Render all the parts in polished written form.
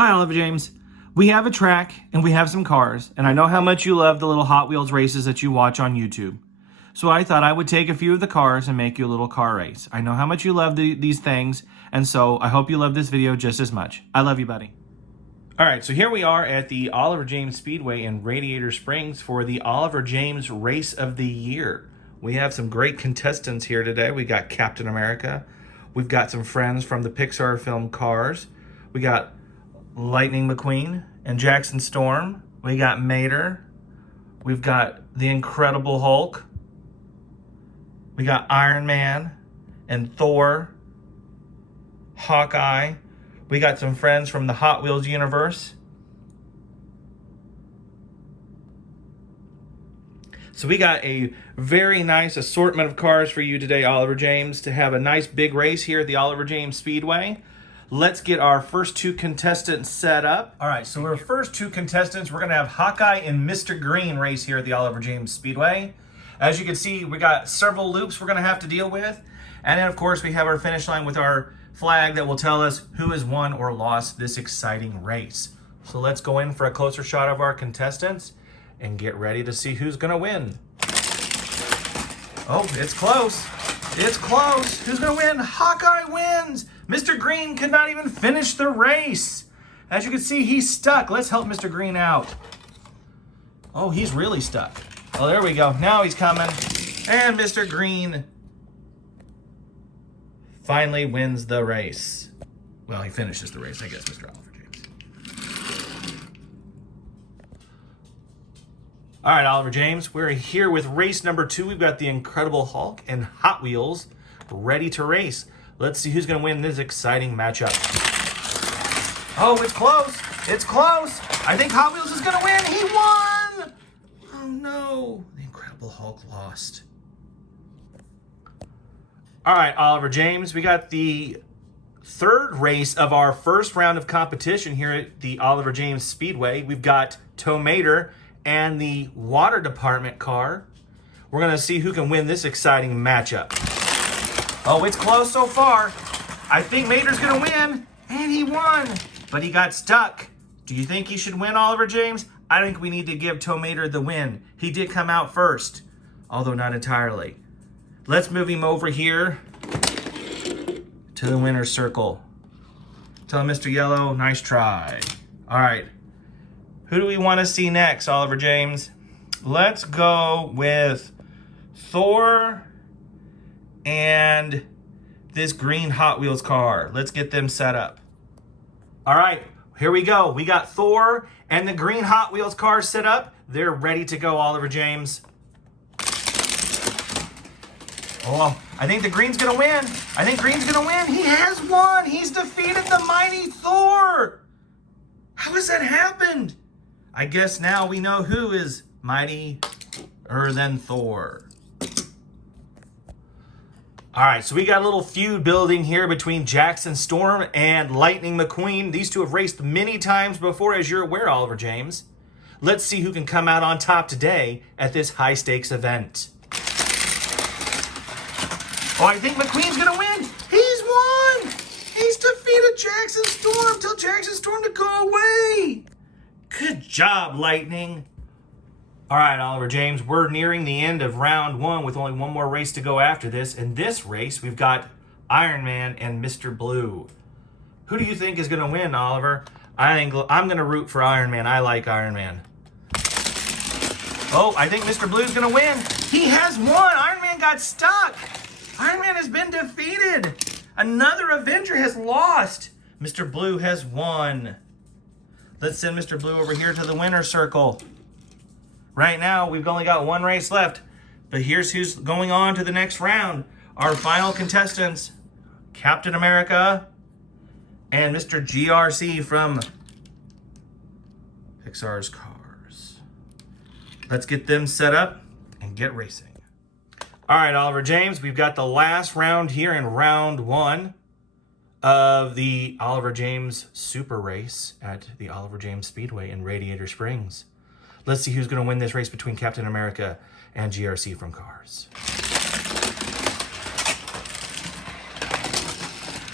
Hi, Oliver James. We have a track and we have some cars, and I know how much you love the little Hot Wheels races that you watch on YouTube. So I thought I would take a few of the cars and make you a little car race. I know how much you love these things, and so I hope you love this video just as much. I love you, buddy. All right, so here we are at the Oliver James Speedway in Radiator Springs for the Oliver James Race of the Year. We have some great contestants here today. We got Captain America. We've got some friends from the Pixar film Cars. We got Lightning McQueen and Jackson Storm. We got Mater. We've got the Incredible Hulk. We got Iron Man and Thor. Hawkeye. We got some friends from the Hot Wheels universe. So we got a very nice assortment of cars for you today, Oliver James, to have a nice big race here at the Oliver James Speedway. Let's get our first two contestants set up. All right, so our first two contestants, we're gonna have Hawkeye and Mr. Green race here at the Oliver James Speedway. As you can see, we got several loops we're gonna have to deal with. And then of course we have our finish line with our flag that will tell us who has won or lost this exciting race. So let's go in for a closer shot of our contestants and get ready to see who's gonna win. Oh, it's close. It's close. Who's gonna win? Hawkeye wins. Mr. Green could not even finish the race. As you can see, he's stuck. Let's help Mr. Green out. Oh, he's really stuck. Oh, there we go. Now he's coming. And Mr. Green finally wins the race. Well, he finishes the race, I guess, Mr. Oliver James. All right, Oliver James, we're here with race number 2. We've got the Incredible Hulk and Hot Wheels ready to race. Let's see who's gonna win this exciting matchup. Oh, it's close. It's close. I think Hot Wheels is gonna win. He won. Oh no, the Incredible Hulk lost. All right, Oliver James, we got the third race of our first round of competition here at the Oliver James Speedway. We've got Mater and the water department car. We're gonna see who can win this exciting matchup. Oh, it's close so far. I think Mater's gonna win, and he won, but he got stuck. Do you think he should win, Oliver James? I think we need to give Mater the win. He did come out first, although not entirely. Let's move him over here to the winner's circle. Tell Mr. Yellow, nice try. All right, who do we want to see next, Oliver James? Let's go with Thor and this green Hot Wheels car. Let's get them set up. All right, here we go. We got Thor and the green Hot Wheels car set up. They're ready to go, Oliver James. Oh, I think the green's gonna win. I think green's gonna win. He has won. He's defeated the mighty Thor. How has that happened? I guess now we know who is mightier than Thor. All right, so we got a little feud building here between Jackson Storm and Lightning McQueen. These two have raced many times before, as you're aware, Oliver James. Let's see who can come out on top today at this high-stakes event. Oh, I think McQueen's gonna win. He's won. He's defeated Jackson Storm. Tell Jackson Storm to go away. Good job, Lightning. All right, Oliver James, we're nearing the end of round 1 with only one more race to go after this. In this race, we've got Iron Man and Mr. Blue. Who do you think is gonna win, Oliver? I'm gonna root for Iron Man. I like Iron Man. Oh, I think Mr. Blue's gonna win. He has won. Iron Man got stuck. Iron Man has been defeated. Another Avenger has lost. Mr. Blue has won. Let's send Mr. Blue over here to the winner's circle. Right now, we've only got one race left, but here's who's going on to the next round. Our final contestants, Captain America and Mr. GRC from Pixar's Cars. Let's get them set up and get racing. All right, Oliver James, we've got the last round here in round 1 of the Oliver James Super Race at the Oliver James Speedway in Radiator Springs. Let's see who's going to win this race between Captain America and GRC from Cars.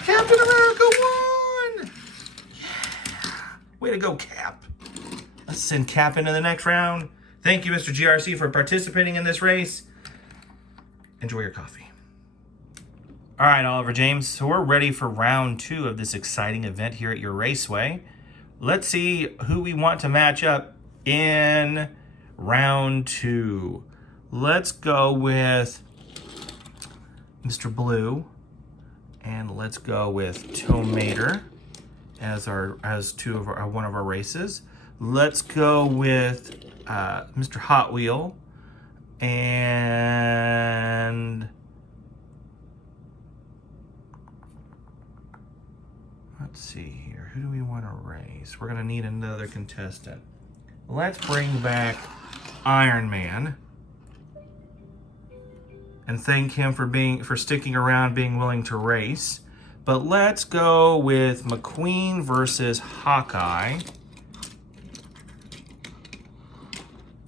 Captain America won! Yeah! Way to go, Cap. Let's send Cap into the next round. Thank you, Mr. GRC, for participating in this race. Enjoy your coffee. All right, Oliver James. So we're ready for round 2 of this exciting event here at your raceway. Let's see who we want to match up in round 2. Let's go with Mr. Blue, and let's go with Tomater as one of our races. Let's go with Mr. Hot Wheel, and let's see here. Who do we want to race? We're gonna need another contestant. Let's bring back Iron Man and thank him for sticking around, being willing to race. But let's go with McQueen versus Hawkeye.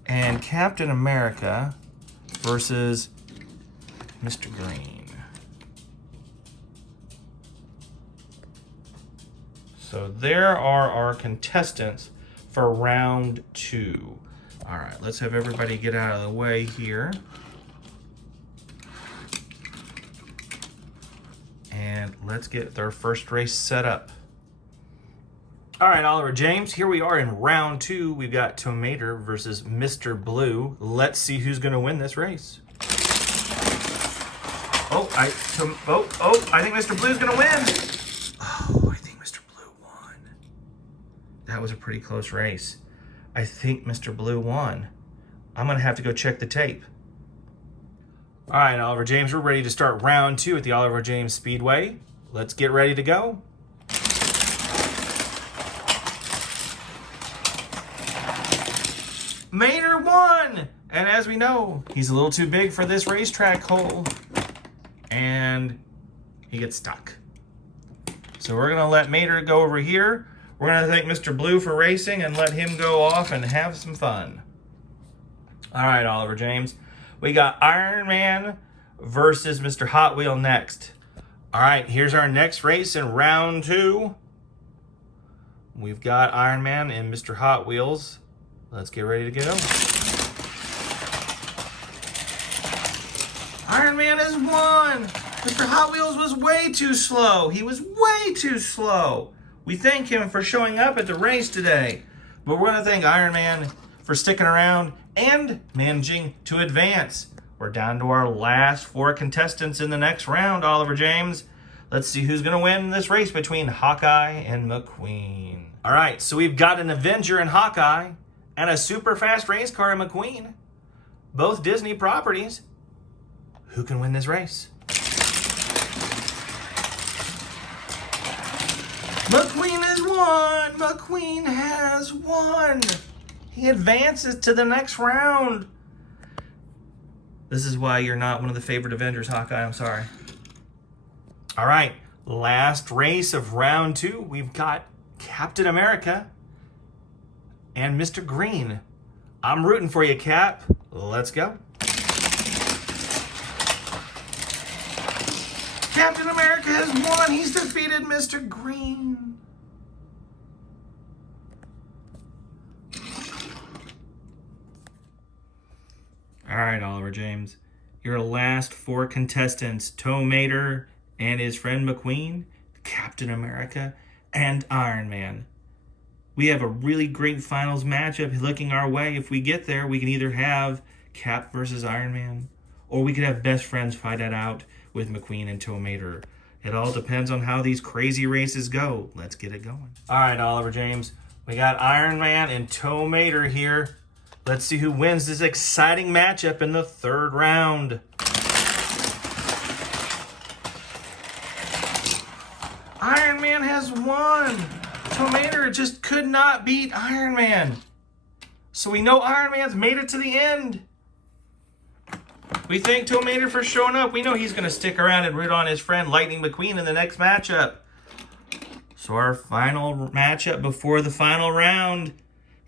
And Captain America versus Mr. Green. So there are our contestants for round 2. All right, let's have everybody get out of the way here. And let's get their first race set up. All right, Oliver James, here we are in round 2. We've got Tomater versus Mr. Blue. Let's see who's gonna win this race. I think Mr. Blue's gonna win. Oh, I think Mr. Blue won. That was a pretty close race. I think Mr. Blue won. I'm gonna have to go check the tape. All right, Oliver James, we're ready to start round 2 at the Oliver James Speedway. Let's get ready to go. Mater won! And as we know, he's a little too big for this racetrack hole. And he gets stuck. So we're gonna let Mater go over here. We're gonna thank Mr. Blue for racing and let him go off and have some fun. All right, Oliver James. We got Iron Man versus Mr. Hot Wheel next. All right, here's our next race in round 2. We've got Iron Man and Mr. Hot Wheels. Let's get ready to go. Iron Man has won. Mr. Hot Wheels was way too slow. He was way too slow. We thank him for showing up at the race today. But we're going to thank Iron Man for sticking around and managing to advance. We're down to our last 4 contestants in the next round, Oliver James. Let's see who's going to win this race between Hawkeye and McQueen. All right, so we've got an Avenger in Hawkeye and a super fast race car in McQueen. Both Disney properties. Who can win this race? McQueen has won! McQueen has won! He advances to the next round. This is why you're not one of the favorite Avengers, Hawkeye. I'm sorry. All right, last race of round 2. We've got Captain America and Mr. Green. I'm rooting for you, Cap. Let's go. Captain America has won. He's defeated Mr. Green. All right, Oliver James. Your last 4 contestants, Tomater and his friend McQueen, Captain America, and Iron Man. We have a really great finals matchup looking our way. If we get there, we can either have Cap versus Iron Man, or we could have best friends fight it out with McQueen and Tomater. It all depends on how these crazy races go. Let's get it going. All right, Oliver James. We got Iron Man and Tomater here. Let's see who wins this exciting matchup in the 3rd round. Iron Man has won. Tomater just could not beat Iron Man. So we know Iron Man's made it to the end. We thank Tomater for showing up. We know he's going to stick around and root on his friend Lightning McQueen in the next matchup. So our final matchup before the final round,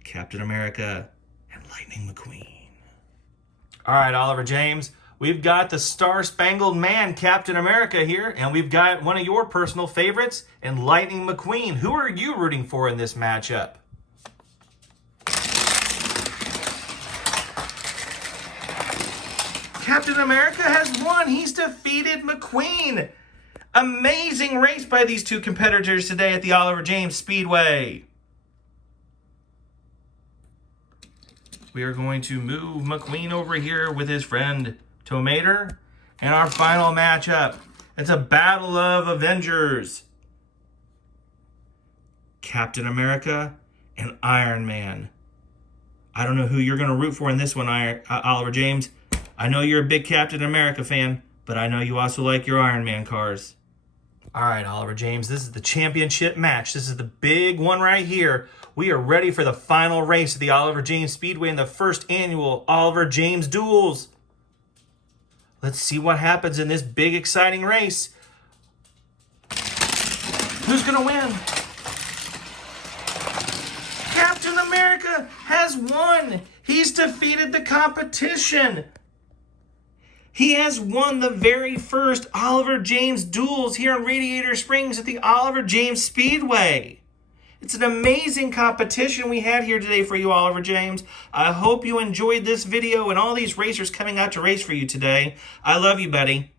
Captain America and Lightning McQueen. All right, Oliver James. We've got the Star-Spangled Man, Captain America here, and we've got one of your personal favorites, and Lightning McQueen. Who are you rooting for in this matchup? Captain America has won. He's defeated McQueen. Amazing race by these two competitors today at the Oliver James Speedway. We are going to move McQueen over here with his friend Tomater. And our final matchup. It's a battle of Avengers. Captain America and Iron Man. I don't know who you're going to root for in this one, Oliver James. I know you're a big Captain America fan, but I know you also like your Iron Man cars. All right, Oliver James, this is the championship match. This is the big one right here. We are ready for the final race of the Oliver James Speedway in the first annual Oliver James Duels. Let's see what happens in this big, exciting race. Who's going to win? Captain America has won. He's defeated the competition. He has won the very first Oliver James Duels here in Radiator Springs at the Oliver James Speedway. It's an amazing competition we had here today for you, Oliver James. I hope you enjoyed this video and all these racers coming out to race for you today. I love you, buddy.